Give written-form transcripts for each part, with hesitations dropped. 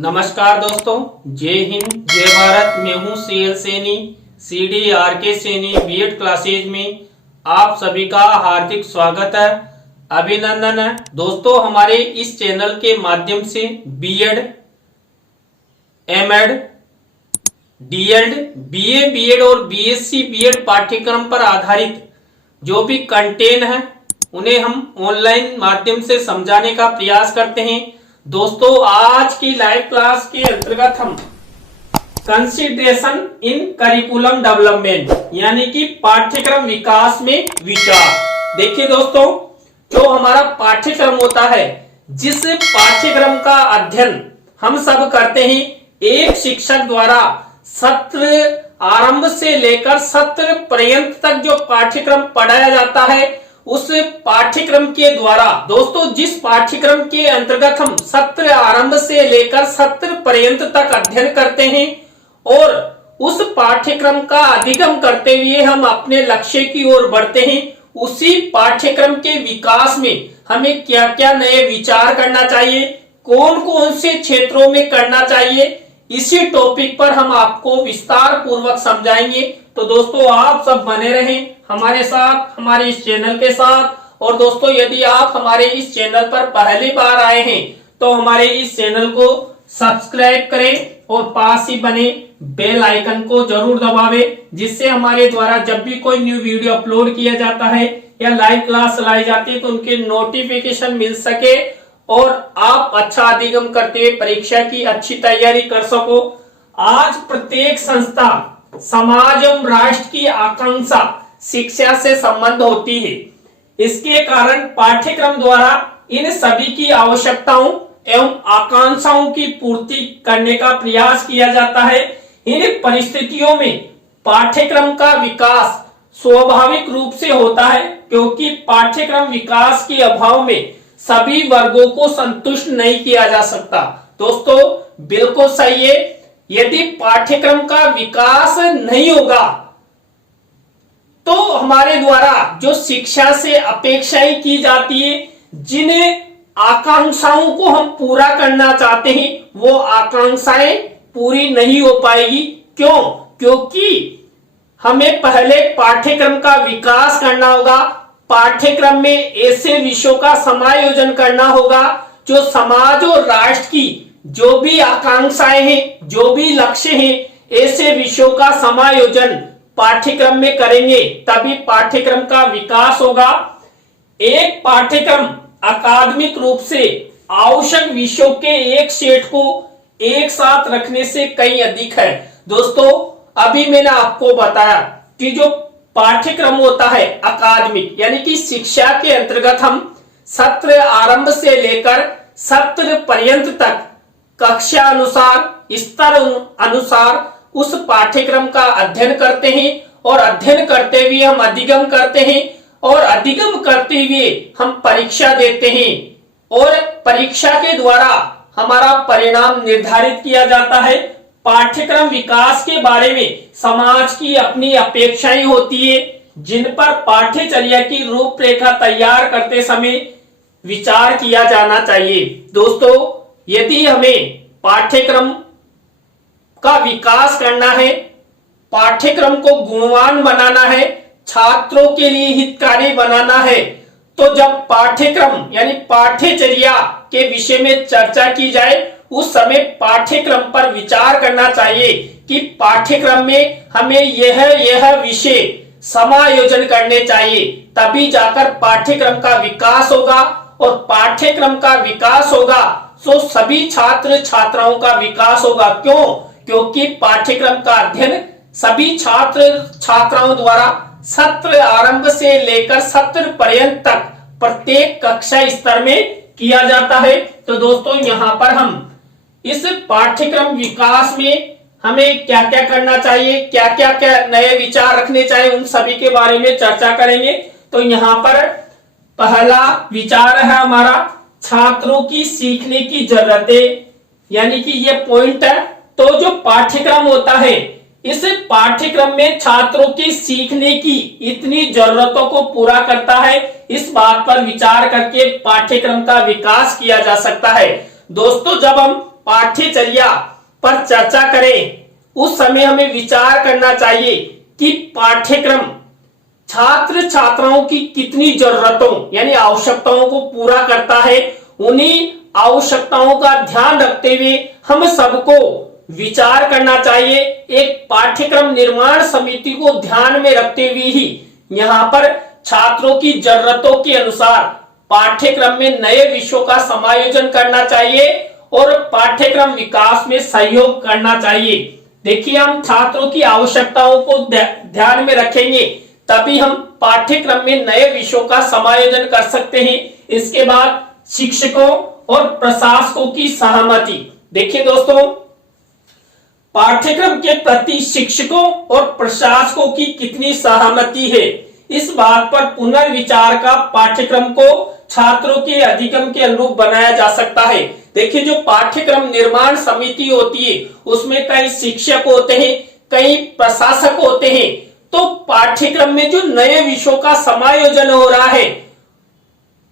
नमस्कार दोस्तों, जय हिंद जय भारत। मैं हूं CL Saini, CDRK Saini BEd classes में आप सभी का हार्दिक स्वागत है, अभिनंदन है। दोस्तों, हमारे इस चैनल के माध्यम से BEd, MEd, DEd, BA BEd और बीएससी बीएड पाठ्यक्रम पर आधारित जो भी कंटेंट है उन्हें हम ऑनलाइन माध्यम से समझाने का प्रयास करते हैं। दोस्तों, आज की लाइव क्लास के अंतर्गत हम कंसिडरेशन इन करिकुलम डेवलपमेंट यानी कि पाठ्यक्रम विकास में विचार। देखिए दोस्तों, जो हमारा पाठ्यक्रम होता है, जिस पाठ्यक्रम का अध्ययन हम सब करते हैं, एक शिक्षक द्वारा सत्र आरंभ से लेकर सत्र पर्यंत तक जो पाठ्यक्रम पढ़ाया जाता है, उस पाठ्यक्रम के द्वारा दोस्तों, जिस पाठ्यक्रम के अंतर्गत हम सत्र आरंभ से लेकर सत्र पर्यंत तक अध्ययन करते हैं और उस पाठ्यक्रम का अधिगम करते हुए हम अपने लक्ष्य की ओर बढ़ते हैं, उसी पाठ्यक्रम के विकास में हमें क्या क्या नए विचार करना चाहिए, कौन कौन से क्षेत्रों में करना चाहिए, इसी टॉपिक पर हम आपको विस्तार पूर्वक समझाएंगे। तो दोस्तों, आप सब बने रहें हमारे साथ, हमारे इस चैनल के साथ। और दोस्तों, यदि आप हमारे इस चैनल पर पहली बार आए हैं तो हमारे इस चैनल को सब्सक्राइब करें और पास ही बने बेल आइकन को जरूर दबावें, जिससे हमारे द्वारा जब भी कोई न्यू वीडियो अपलोड किया जाता है या लाइव क्लास लाई जाती है तो उनके नोटिफिकेशन मिल सके और आप अच्छा अधिगम करते हुए परीक्षा की अच्छी तैयारी कर सको। आज प्रत्येक संस्था, समाज एवं राष्ट्र की आकांक्षा शिक्षा से संबंध होती है। इसके कारण पाठ्यक्रम द्वारा इन सभी की आवश्यकताओं एवं आकांक्षाओं की पूर्ति करने का प्रयास किया जाता है। इन परिस्थितियों में पाठ्यक्रम का विकास स्वाभाविक रूप से होता है, क्योंकि पाठ्यक्रम विकास के अभाव में सभी वर्गों को संतुष्ट नहीं किया जा सकता। दोस्तों, बिल्कुल सही है। यदि पाठ्यक्रम का विकास नहीं होगा तो हमारे द्वारा जो शिक्षा से अपेक्षाएं की जाती है, जिन आकांक्षाओं को हम पूरा करना चाहते हैं, वो आकांक्षाएं पूरी नहीं हो पाएगी। क्यों? क्योंकि हमें पहले पाठ्यक्रम का विकास करना होगा, पाठ्यक्रम में ऐसे विषयों का समायोजन करना होगा जो समाज और राष्ट्र की जो भी आकांक्षाएं हैं, जो भी लक्ष्य हैं, ऐसे विषयों का समायोजन पाठ्यक्रम में करेंगे, तभी पाठ्यक्रम का विकास होगा। एक पाठ्यक्रम अकादमिक रूप से आवश्यक विषयों के एक सेट को एक साथ रखने से कहीं अधिक है। दोस्तों, अभी मैंने आपको बताया कि जो पाठ्यक्रम होता है अकादमिक यानी कि शिक्षा के अंतर्गत हम सत्र आरंभ से लेकर सत्र पर्यंत तक कक्षा अनुसार, स्तर अनुसार उस पाठ्यक्रम का अध्ययन करते हैं और अध्ययन करते हुए हम अधिगम करते हैं और अधिगम करते हुए हम परीक्षा देते हैं और परीक्षा के द्वारा हमारा परिणाम निर्धारित किया जाता है। पाठ्यक्रम विकास के बारे में समाज की अपनी अपेक्षाएं होती है, जिन पर पाठ्यचर्या की रूपरेखा तैयार करते समय विचार किया जाना चाहिए। दोस्तों, यदि हमें पाठ्यक्रम का विकास करना है, पाठ्यक्रम को गुणवान बनाना है, छात्रों के लिए हितकारी बनाना है, तो जब पाठ्यक्रम यानी पाठ्यचर्या के विषय में चर्चा की जाए, उस समय पाठ्यक्रम पर विचार करना चाहिए कि पाठ्यक्रम में हमें यह विषय समायोजन करने चाहिए, तभी जाकर पाठ्यक्रम का विकास होगा और पाठ्यक्रम का विकास होगा तो सभी छात्र छात्राओं का विकास होगा। क्यों? क्योंकि पाठ्यक्रम का अध्ययन सभी छात्र छात्राओं द्वारा सत्र आरंभ से लेकर सत्र पर्यंत तक प्रत्येक कक्षा स्तर में किया जाता है। तो दोस्तों, यहाँ पर हम इस पाठ्यक्रम विकास में हमें क्या क्या करना चाहिए, क्या क्या नए विचार रखने चाहिए, उन सभी के बारे में चर्चा करेंगे। तो यहाँ पर पहला विचार है हमारा छात्रों की सीखने की जरूरतें, यानी कि ये पॉइंट है। तो जो पाठ्यक्रम होता है, इस पाठ्यक्रम में छात्रों की सीखने की इतनी जरूरतों को पूरा करता है, इस बात पर विचार करके पाठ्यक्रम का विकास किया जा सकता है। दोस्तों, जब हम पाठ्यचर्या पर चर्चा करें उस समय हमें विचार करना चाहिए कि पाठ्यक्रम छात्र छात्राओं की कितनी जरूरतों यानी आवश्यकताओं को पूरा करता है। उन्हीं आवश्यकताओं का ध्यान रखते हुए हम सबको विचार करना चाहिए। एक पाठ्यक्रम निर्माण समिति को ध्यान में रखते हुए ही यहाँ पर छात्रों की जरूरतों के अनुसार पाठ्यक्रम में नए विषयों का समायोजन करना चाहिए और पाठ्यक्रम विकास में सहयोग करना चाहिए। देखिए, हम छात्रों की आवश्यकताओं को ध्यान में रखेंगे तभी हम पाठ्यक्रम में नए विषयों का समायोजन कर सकते हैं। इसके बाद शिक्षकों और प्रशासकों की सहमति। देखिए दोस्तों, पाठ्यक्रम के प्रति शिक्षकों और प्रशासकों की कितनी सहमति है, इस बात पर पुनर्विचार का पाठ्यक्रम को छात्रों के अधिगम के अनुरूप बनाया जा सकता है। देखिए, जो पाठ्यक्रम निर्माण समिति होती है उसमें कई शिक्षक होते हैं, कई प्रशासक होते हैं। तो पाठ्यक्रम में जो नए विषयों का समायोजन हो रहा है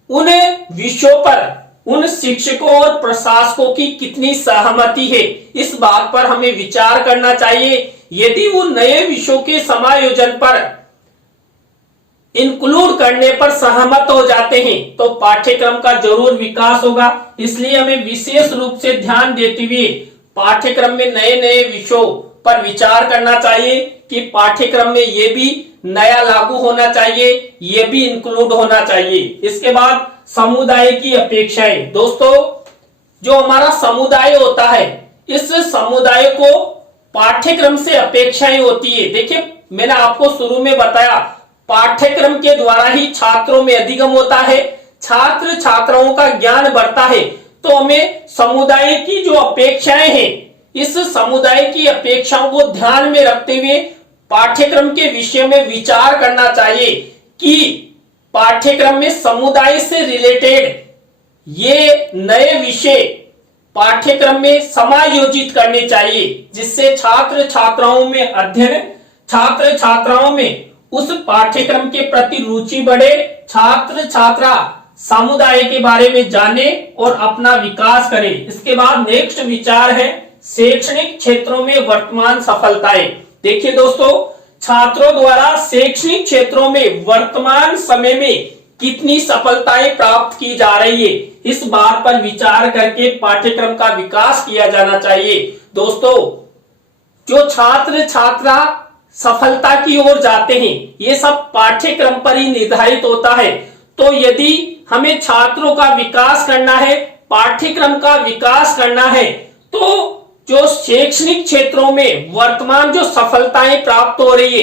उन विषयों पर उन शिक्षकों और प्रशासकों की कितनी सहमति है, इस बात पर हमें विचार करना चाहिए। यदि वो नए विषयों के समायोजन पर इंक्लूड करने पर सहमत हो जाते हैं तो पाठ्यक्रम का जरूर विकास होगा। इसलिए हमें विशेष रूप से ध्यान देते हुए पाठ्यक्रम में नए नए विषयों पर विचार करना चाहिए कि पाठ्यक्रम में ये भी नया लागू होना चाहिए, ये भी इंक्लूड होना चाहिए। इसके बाद समुदाय की अपेक्षाएं। दोस्तों, जो हमारा समुदाय होता है इस समुदाय को पाठ्यक्रम से अपेक्षाएं होती है। देखिए, मैंने आपको शुरू में बताया पाठ्यक्रम के द्वारा ही छात्रों में अधिगम होता है, छात्र छात्राओं का ज्ञान बढ़ता है। तो हमें समुदाय की जो अपेक्षाएं हैं इस समुदाय की अपेक्षाओं को ध्यान में रखते हुए पाठ्यक्रम के विषय में विचार करना चाहिए कि पाठ्यक्रम में समुदाय से रिलेटेड ये नए विषय पाठ्यक्रम में समायोजित करने चाहिए, जिससे छात्र छात्राओं में उस पाठ्यक्रम के प्रति रुचि बढ़े, छात्र छात्रा समुदाय के बारे में जाने और अपना विकास करें। इसके बाद नेक्स्ट विचार है शैक्षणिक क्षेत्रों में वर्तमान सफलताएं। देखिए दोस्तों, छात्रों द्वारा शैक्षणिक क्षेत्रों में वर्तमान समय में कितनी सफलताएं प्राप्त की जा रही है, इस बात पर विचार करके पाठ्यक्रम का विकास किया जाना चाहिए। दोस्तों, जो छात्र छात्रा सफलता की ओर जाते हैं ये सब पाठ्यक्रम पर ही निर्धारित होता है। तो यदि हमें छात्रों का विकास करना है, पाठ्यक्रम का विकास करना है, तो जो शैक्षणिक क्षेत्रों में वर्तमान जो सफलताएं प्राप्त हो रही है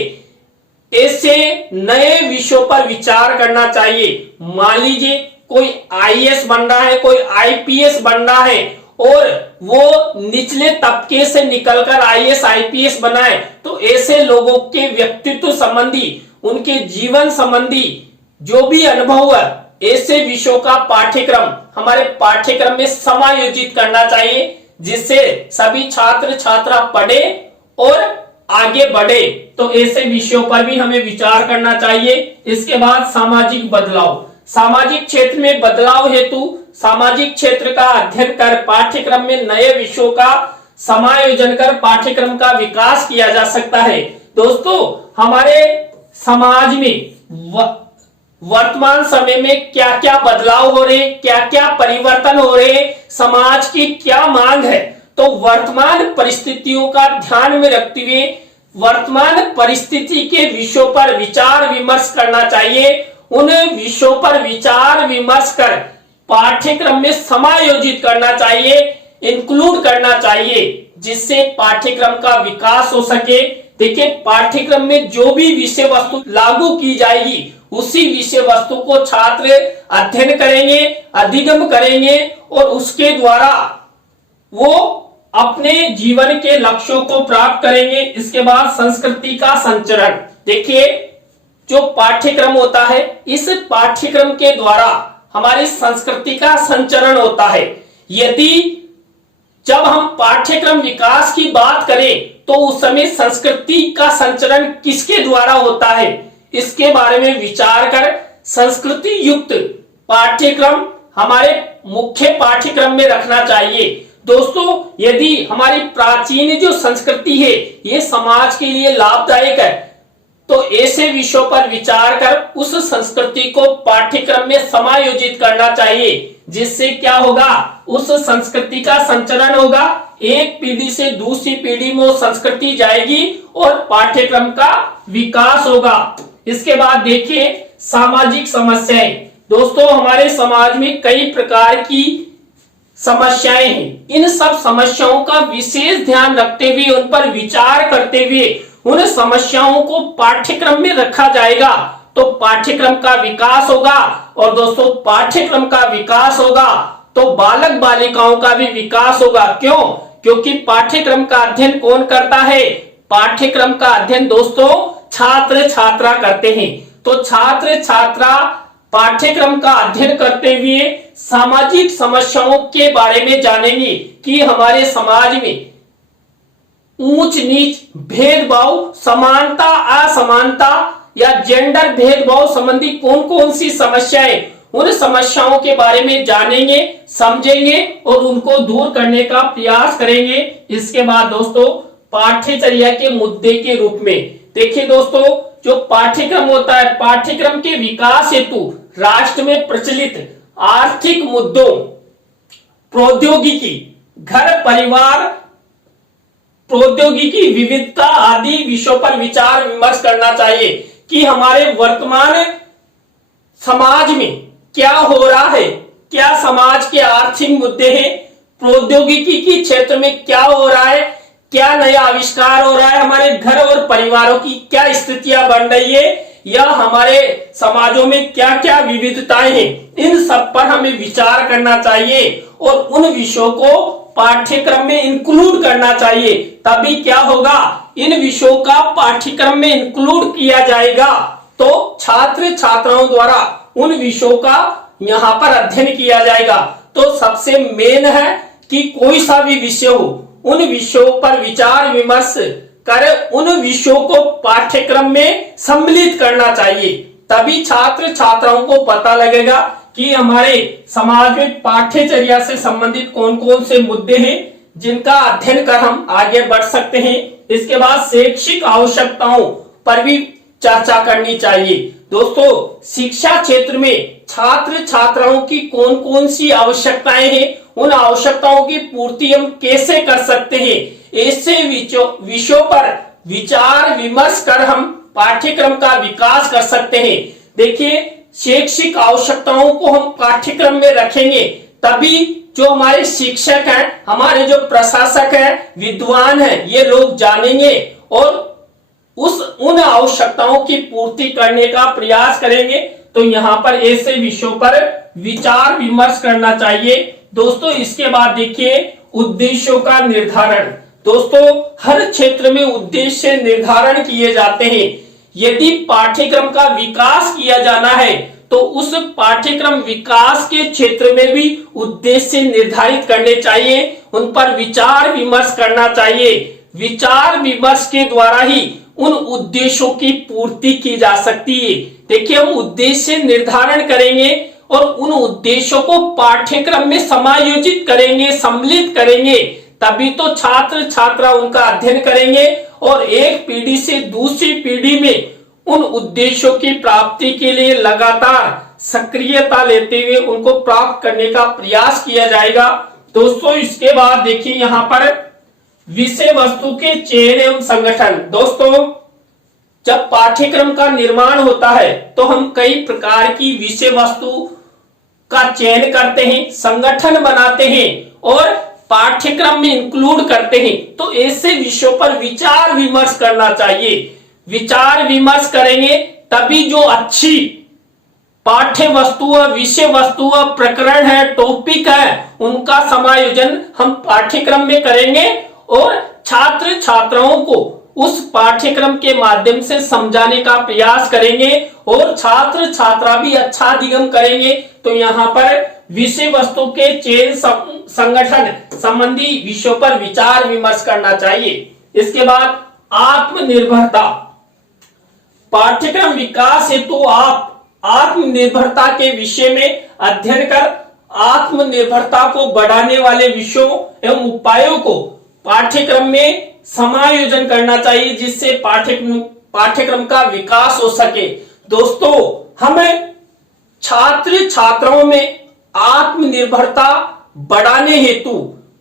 ऐसे नए विषयों पर विचार करना चाहिए। मान लीजिए कोई आईएएस बन रहा है, कोई आईपीएस बन रहा है और वो निचले तबके से निकलकर आईएएस आईपीएस बना है, तो ऐसे लोगों के व्यक्तित्व संबंधी, उनके जीवन संबंधी जो भी अनुभव है ऐसे विषयों का पाठ्यक्रम हमारे पाठ्यक्रम में समायोजित करना चाहिए, जिससे सभी छात्र छात्रा पढ़े और आगे बढ़े। तो ऐसे विषयों पर भी हमें विचार करना चाहिए। इसके बाद सामाजिक बदलाव। सामाजिक क्षेत्र में बदलाव हेतु सामाजिक क्षेत्र का अध्ययन कर पाठ्यक्रम में नए विषयों का समायोजन कर पाठ्यक्रम का विकास किया जा सकता है। दोस्तों, हमारे समाज में वर्तमान समय में क्या क्या बदलाव हो रहे, क्या क्या परिवर्तन हो रहे, समाज की क्या मांग है, तो वर्तमान परिस्थितियों का ध्यान में रखते हुए वर्तमान परिस्थिति के विषयों पर विचार विमर्श करना चाहिए। उन विषयों पर विचार विमर्श कर पाठ्यक्रम में समायोजित करना चाहिए, इंक्लूड करना चाहिए, जिससे पाठ्यक्रम का विकास हो सके। देखिए, पाठ्यक्रम में जो भी विषय वस्तु लागू की जाएगी उसी विषय वस्तु को छात्र अध्ययन करेंगे, अधिगम करेंगे और उसके द्वारा वो अपने जीवन के लक्ष्यों को प्राप्त करेंगे। इसके बाद संस्कृति का संचरण। देखिए, जो पाठ्यक्रम होता है इस पाठ्यक्रम के द्वारा हमारी संस्कृति का संचरण होता है। यदि जब हम पाठ्यक्रम विकास की बात करें तो उस समय संस्कृति का संचरण किसके द्वारा होता है, इसके बारे में विचार कर संस्कृति युक्त पाठ्यक्रम हमारे मुख्य पाठ्यक्रम में रखना चाहिए। दोस्तों यदि हमारी प्राचीन जो संस्कृति है ये समाज के लिए लाभदायक है तो ऐसे विषयों पर विचार कर उस संस्कृति को पाठ्यक्रम में समायोजित करना चाहिए, जिससे क्या होगा, उस संस्कृति का संचरण होगा, एक पीढ़ी से दूसरी पीढ़ी में वो संस्कृति जाएगी और पाठ्यक्रम का विकास होगा। इसके बाद देखिए सामाजिक समस्याएं। दोस्तों हमारे समाज में कई प्रकार की समस्याएं हैं। इन सब समस्याओं का विशेष ध्यान रखते हुए, उन पर विचार करते हुए उन समस्याओं को पाठ्यक्रम में रखा जाएगा तो पाठ्यक्रम का विकास होगा। और दोस्तों पाठ्यक्रम का विकास होगा तो बालक बालिकाओं का भी विकास होगा। क्यों? क्योंकि पाठ्यक्रम का अध्ययन कौन करता है? पाठ्यक्रम का अध्ययन दोस्तों छात्र छात्रा करते हैं। तो छात्र छात्रा पाठ्यक्रम का अध्ययन करते हुए सामाजिक समस्याओं के बारे में जानेंगे कि हमारे समाज में ऊंच नीच, भेदभाव, समानता असमानता या जेंडर भेदभाव संबंधी कौन कौन सी समस्याएं, उन समस्याओं के बारे में जानेंगे, समझेंगे और उनको दूर करने का प्रयास करेंगे। इसके बाद दोस्तों पाठ्यचर्या के मुद्दे के रूप में देखिए दोस्तों, जो पाठ्यक्रम होता है, पाठ्यक्रम के विकास हेतु राष्ट्र में प्रचलित आर्थिक मुद्दों, प्रौद्योगिकी, घर परिवार, प्रौद्योगिकी, विविधता आदि विषयों पर विचार विमर्श करना चाहिए कि हमारे वर्तमान समाज में क्या हो रहा है, क्या समाज के आर्थिक मुद्दे हैं, प्रौद्योगिकी के क्षेत्र में क्या हो रहा है, क्या नया आविष्कार हो रहा है, हमारे घर और परिवारों की क्या स्थितियां बन रही है या हमारे समाजों में क्या क्या विविधताएं हैं, इन सब पर हमें विचार करना चाहिए और उन विषयों को पाठ्यक्रम में इंक्लूड करना चाहिए। तभी क्या होगा, इन विषयों का पाठ्यक्रम में इंक्लूड किया जाएगा तो छात्र छात्राओं द्वारा उन विषयों का यहाँ पर अध्ययन किया जाएगा। तो सबसे मेन है कि कोई सा भी विषय हो, उन विषयों पर विचार विमर्श कर उन विषयों को पाठ्यक्रम में सम्मिलित करना चाहिए। तभी छात्र छात्राओं को पता लगेगा कि हमारे समाज में पाठ्यचर्या से संबंधित कौन कौन से मुद्दे हैं जिनका अध्ययन कर हम आगे बढ़ सकते हैं। इसके बाद शैक्षिक आवश्यकताओं पर भी चर्चा करनी चाहिए। दोस्तों शिक्षा क्षेत्र में छात्र छात्राओं की कौन कौन सी आवश्यकताएं हैं, उन आवश्यकताओं की पूर्ति हम कैसे कर सकते हैं, ऐसे विषयों पर विचार विमर्श कर हम पाठ्यक्रम का विकास कर सकते हैं। देखिए शैक्षिक आवश्यकताओं को हम पाठ्यक्रम में रखेंगे तभी जो हमारे शिक्षक हैं, हमारे जो प्रशासक हैं, विद्वान हैं, ये लोग जानेंगे और उन आवश्यकताओं की पूर्ति करने का प्रयास करेंगे। तो यहाँ पर ऐसे विषयों पर विचार विमर्श करना चाहिए। दोस्तों इसके बाद देखिए उद्देश्यों का निर्धारण। दोस्तों हर क्षेत्र में उद्देश्य निर्धारण किए जाते हैं। यदि पाठ्यक्रम का विकास किया जाना है तो उस पाठ्यक्रम विकास के क्षेत्र में भी उद्देश्य निर्धारित करने चाहिए, उन पर विचार विमर्श करना चाहिए। विचार विमर्श के द्वारा ही उन उद्देश्यों की पूर्ति की जा सकती है। देखिए हम उद्देश्य निर्धारण करेंगे और उन उद्देश्यों को पाठ्यक्रम में समायोजित करेंगे, सम्मिलित करेंगे, तभी तो छात्र छात्रा उनका अध्ययन करेंगे और एक पीढ़ी से दूसरी पीढ़ी में उन उद्देश्यों की प्राप्ति के लिए लगातार सक्रियता लेते हुए उनको प्राप्त करने का प्रयास किया जाएगा। दोस्तों इसके बाद देखिए यहाँ पर विषय वस्तु के चयन एवं संगठन। दोस्तों जब पाठ्यक्रम का निर्माण होता है तो हम कई प्रकार की विषय वस्तु का चयन करते हैं, संगठन बनाते हैं और पाठ्यक्रम में इंक्लूड करते हैं। तो ऐसे विषयों पर विचार विमर्श करना चाहिए। विचार विमर्श करेंगे तभी जो अच्छी पाठ्य वस्तु, विषय वस्तु, प्रकरण है, टॉपिक है, उनका समायोजन हम पाठ्यक्रम में करेंगे और छात्र छात्राओं को उस पाठ्यक्रम के माध्यम से समझाने का प्रयास करेंगे और छात्र छात्रा भी अच्छा अधिगम करेंगे। तो यहाँ पर विषय वस्तु के चयन संगठन संबंधी विषयों पर विचार विमर्श करना चाहिए। इसके बाद आत्मनिर्भरता। पाठ्यक्रम विकास हेतु आप आत्मनिर्भरता के विषय में अध्ययन कर आत्मनिर्भरता को बढ़ाने वाले विषयों एवं उपायों को पाठ्यक्रम में समायोजन करना चाहिए, जिससे पाठ्यक्रम का विकास हो सके। दोस्तों, हमें छात्र छात्राओं में आत्मनिर्भरता बढ़ाने हेतु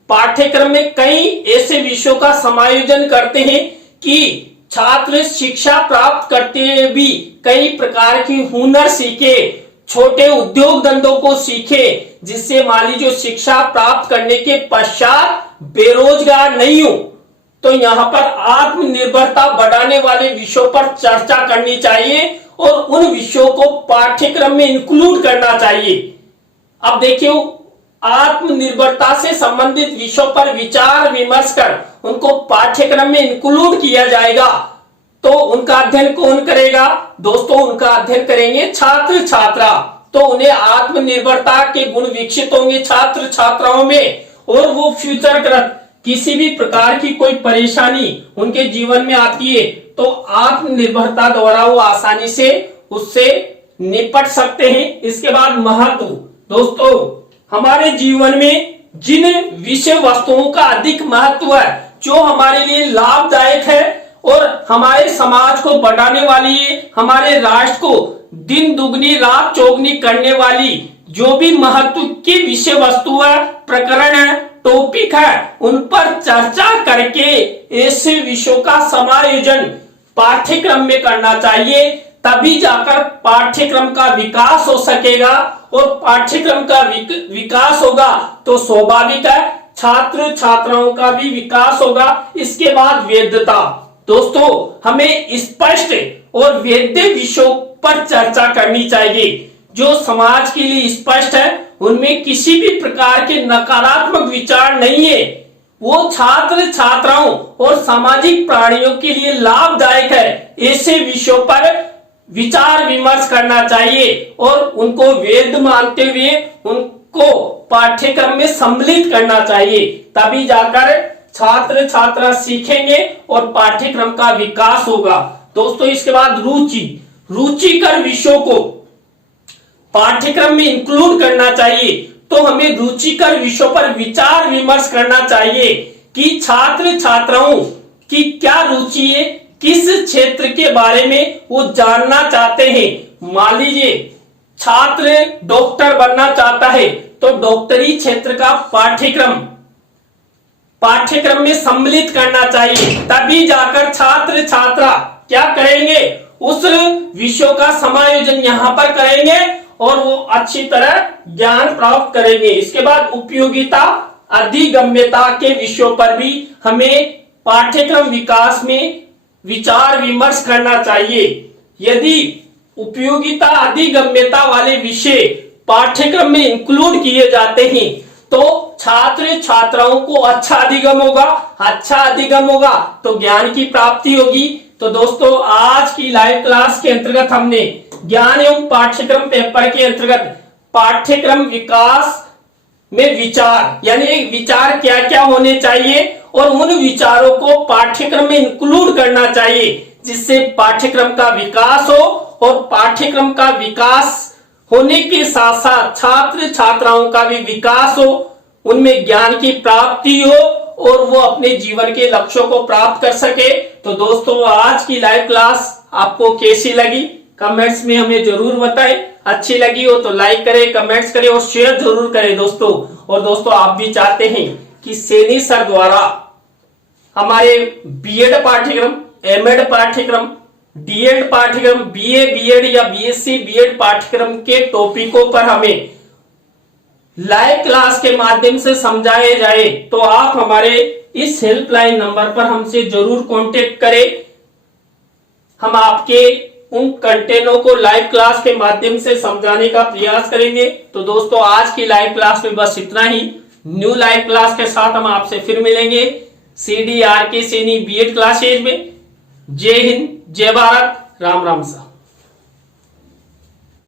पाठ्यक्रम में कई ऐसे विषयों का समायोजन करते हैं कि छात्र शिक्षा प्राप्त करते हुए भी कई प्रकार की हुनर सीखे, छोटे उद्योग धंधों को सीखे, जिससे मान लीजिए शिक्षा प्राप्त करने के पश्चात बेरोजगार नहीं हो। तो यहाँ पर आत्मनिर्भरता बढ़ाने वाले विषयों पर चर्चा करनी चाहिए और उन विषयों को पाठ्यक्रम में इंक्लूड करना चाहिए। अब देखिए, आत्मनिर्भरता से संबंधित विषयों पर विचार विमर्श कर उनको पाठ्यक्रम में इंक्लूड किया जाएगा। तो उनका अध्ययन कौन करेगा? दोस्तों, उनका अध्ययन करेंगे छात्र छात्रा। तो उन्हें आत्मनिर्भरता के गुण विकसित होंगे छात्र छात्राओं में, और वो फ्यूचर ग्रस्त किसी भी प्रकार की कोई परेशानी उनके जीवन में आती है तो आत्मनिर्भरता द्वारा वो आसानी से उससे निपट सकते हैं। इसके बाद महत्व। दोस्तों, हमारे जीवन में जिन विषय वस्तुओं का अधिक महत्व है, जो हमारे लिए लाभदायक है और हमारे समाज को बढ़ाने वाली है, हमारे राष्ट्र को दिन दुगनी रात चौगनी करने वाली जो भी महत्व की विषय वस्तु है, प्रकरण है, टॉपिक है, उन पर चर्चा करके ऐसे विषयों का समायोजन पाठ्यक्रम में करना चाहिए। तभी जाकर पाठ्यक्रम का विकास हो सकेगा, और पाठ्यक्रम का विकास होगा तो स्वाभाविक है छात्र छात्राओं का भी विकास होगा। इसके बाद वैधता। दोस्तों, हमें स्पष्ट और वैध विषयों पर चर्चा करनी चाहिए जो समाज के लिए स्पष्ट है, उनमें किसी भी प्रकार के नकारात्मक विचार नहीं है, वो छात्र छात्राओं और सामाजिक प्राणियों के लिए लाभदायक है। ऐसे विषयों पर विचार विमर्श करना चाहिए और उनको वैध मानते हुए उनको पाठ्यक्रम में सम्मिलित करना चाहिए। तभी जाकर छात्र छात्रा सीखेंगे और पाठ्यक्रम का विकास होगा। दोस्तों, इसके बाद रुचिकर विषयों को पाठ्यक्रम में इंक्लूड करना चाहिए। तो हमें रुचिकर विषयों पर विचार विमर्श करना चाहिए कि छात्र छात्राओं की क्या रुचि है, किस क्षेत्र के बारे में वो जानना चाहते हैं। मान लीजिए छात्र डॉक्टर बनना चाहता है तो डॉक्टरी क्षेत्र का पाठ्यक्रम में सम्मिलित करना चाहिए। तभी जाकर छात्र छात्रा क्या करेंगे, उस विषयों का समायोजन यहाँ पर करेंगे और वो अच्छी तरह ज्ञान प्राप्त करेंगे। इसके बाद उपयोगिता अधिगम्यता के विषयों पर भी हमें पाठ्यक्रम विकास में विचार विमर्श करना चाहिए। यदि उपयोगिता अधिगम्यता वाले विषय पाठ्यक्रम में इंक्लूड किए जाते हैं तो छात्र छात्राओं को अच्छा अधिगम होगा तो ज्ञान की प्राप्ति होगी। तो दोस्तों, आज की लाइव क्लास के अंतर्गत हमने ज्ञान एवं पाठ्यक्रम पेपर के अंतर्गत पाठ्यक्रम विकास में विचार, यानी विचार क्या क्या होने चाहिए और उन विचारों को पाठ्यक्रम में इंक्लूड करना चाहिए, जिससे पाठ्यक्रम का विकास हो और पाठ्यक्रम का विकास होने के साथ साथ छात्र छात्राओं का भी विकास हो, उनमें ज्ञान की प्राप्ति हो और वो अपने जीवन के लक्ष्यों को प्राप्त कर सके। तो दोस्तों, आज की लाइव क्लास आपको कैसी लगी कमेंट्स में हमें जरूर बताएं। अच्छी लगी हो तो लाइक करें, कमेंट्स करें और शेयर जरूर करें दोस्तों। और दोस्तों, आप भी चाहते हैं कि सैनी सर द्वारा हमारे बीएड पाठ्यक्रम, एमएड पाठ्यक्रम, डीएड पाठ्यक्रम, बीए बीएड या बीएससी बीएड पाठ्यक्रम के टॉपिकों पर हमें लाइव क्लास के माध्यम से समझाए जाए तो आप हमारे इस हेल्पलाइन नंबर पर हमसे जरूर कांटेक्ट करें। हम आपके उन कंटेंटों को लाइव क्लास के माध्यम से समझाने का प्रयास करेंगे। तो दोस्तों, आज की लाइव क्लास में बस इतना ही। न्यू लाइव क्लास के साथ हम आपसे फिर मिलेंगे CDRK सैनी बीएड क्लासेज में। जय हिंद, जय भारत, राम राम सा।